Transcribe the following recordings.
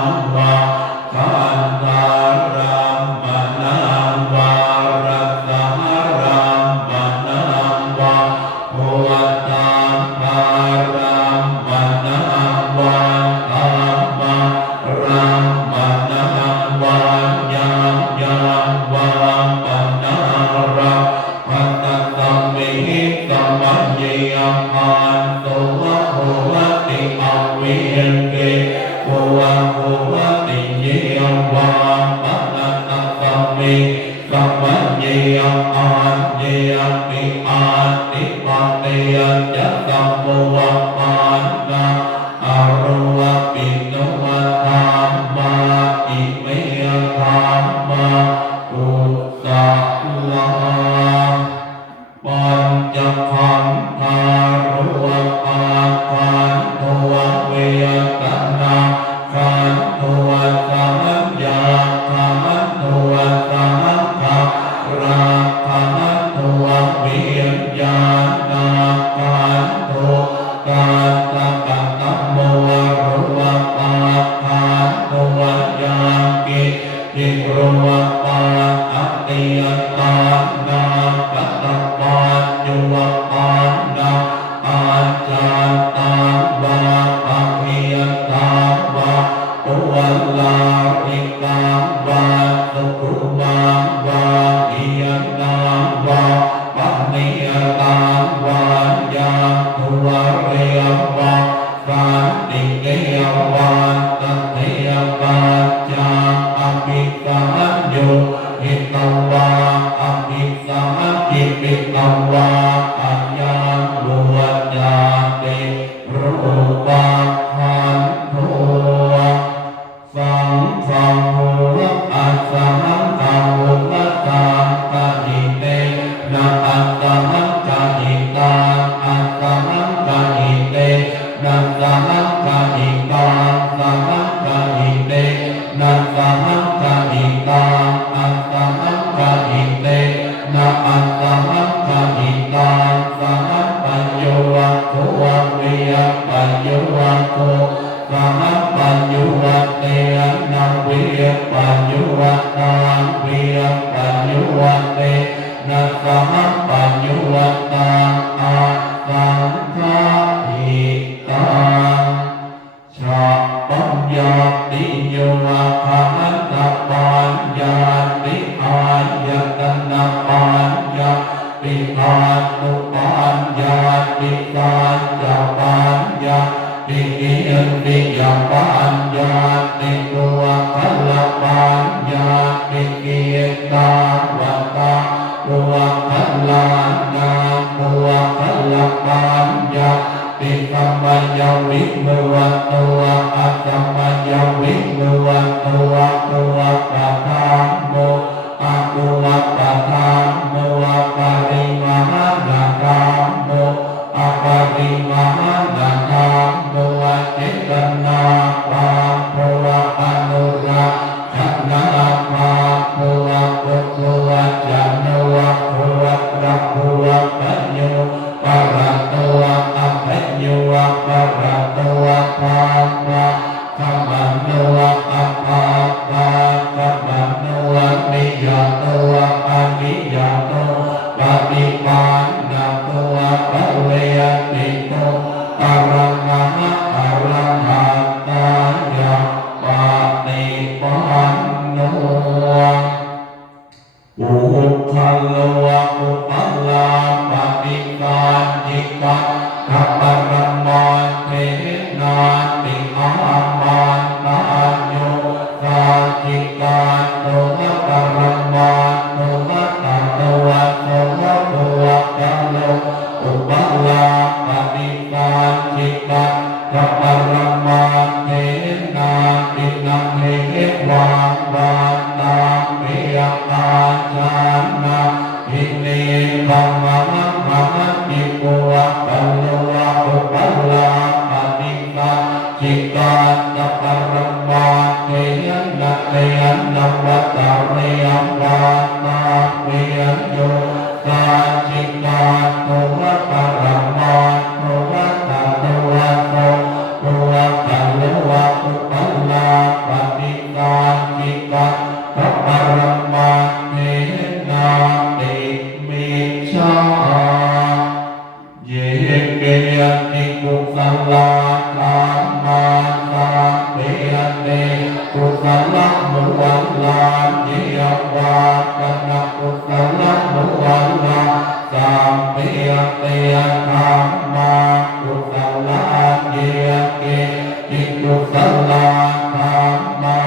งวะคันธารัมมนังวะรัตถารัมมนังวะโพธังภารัมมนังวะธัมมังรัมมนังวะยังยังวะมนังรัมปัตตะมิหิตมัญญิยังปันโตวะโหติอวิยังเกโวะโหติเยังวะปัตตะตะมิกัมมัญญิยังอันเยปิอาติปัตติยังจัตตัมโมวะปานนาอรุวะปิโนวะธัมมาอิเมยธัมมาอุตตะลังปัญจขันธารุวะปาขันโทวะเวทนาขันโทวะสัญญาขันโทวะสังขารราขันโทวะวิญญาณขันโทกาตกะตะโมวะรุวะปาขันโทวะยังกิจิรุวะปาอติยตานาปัตตปัญจุวะปานาอาจาตังวะภะคิยตังวะอุวัลลาริกังวะสุขุมังวะอิยนังวะปันนิยตังวะยังทุวะเรียวะสันติเกยวะตัตเตยปัจจังอภิสัมโยหิตวะอภิสัมจิปิตวะอัญญังวัวจาติรูปะขันโทสังฆังโหอัสสังฆังโหละตังกะหิเตนะอัสสังกะหิตังอัสสังกะหิเตนะสังกะหิตังสังกะหิเตนะสังกะหิตังอัสสังกะหิเตนะอัสสังกะหิตังสังปัญโยวะโตวะเวยปัญโยวะโตสังปัญโยวะเตนะเวยปัญโยวะตังเวยปัญโยวะเตนะสังปัญโยวะตังอาสังฆาหิตังชาปัญญาติโยวะขันธปัญญาติอายตนะปัญญาติธาตุปัญญาติสัจจะปัญญาติกิยติยปัญญาติตัวคัลลปัญญาติกิยตาวัตตาตัวคัลลานาตัวคัลลปัญญาติสัมมัญญวิมุตตตัวอัตสัมมัญญวิมุตตตัวตัวปัฏฐานโมอะตัวปัฏฐานโมอะปริมาณนาคามโมอะปริมาณนาคามโมอะเจตนาปาโมอะอนุรักขณะปาโมอะปุโกะจันโนอะโภะระโภะปัญโยปะระโตอะอัพพโยอะปะระโตอะภาภะคัมมัโนอะอัปปาปะคัมมัโนอะนิยโตอะอนิยโตปฏิปันนะโตอะภะเวติโตอะระหะอะระหะตายะปฏิปันโนอุคัลโลอุปัลลาปฏิปันญิกะกัปปะระมาเทนาติอามานาโยกาจิกาโตนะปะระมาโตนะตะโตะโตนะโตะกัลโลอุปัลลาปฏิปันญิกะกัปปะระมาเทนาตินะเมวะวาตาเมยะอาจานะอิเนธัมมะมะมะติโกะกัลโละอุปัลลาปฏิปันญิกะกัปปะระมาเทนะเตนะวัตตะเรยวาตาเวโยกาจิกาโตนะปะระมาโตนะตะโตะโตกัลโละอุปัลลาป กุศลมุวันลานเยววาปนะกุศลมุวันลาสัมเปียเตยธรรมากุศลเยเกจิกุศลธรรมา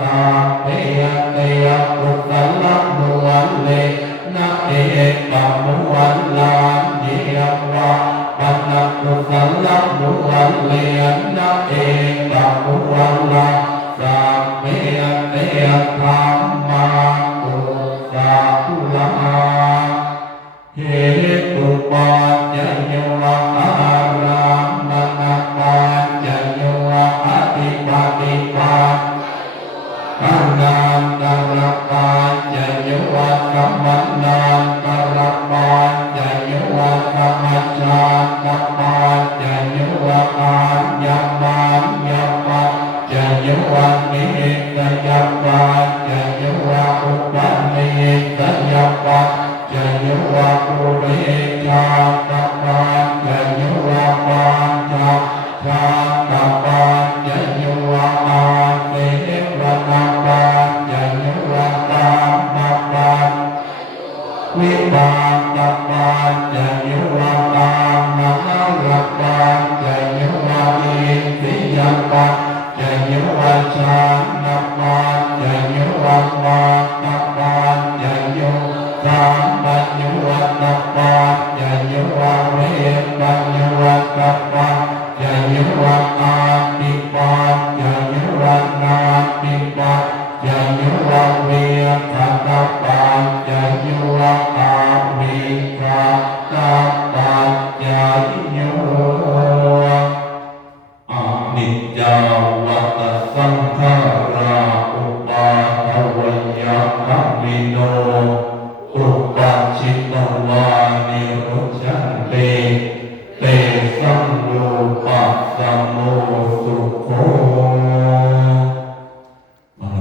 สัมเปียเตยกุศลมุวันเลนะเอกมุวันลานเยววาปนะกุศลมุวันเลนะเอกมุวันลาสัพเพเตธรรมากุศลเหตุปัจจโยอารามณปัจจโยอธิปติปัจอนันตรปัจจโยสัมมัณันตรปัจจโยสัมมัจจตปัจจโยอัญญมัญญปัจจโยนิสย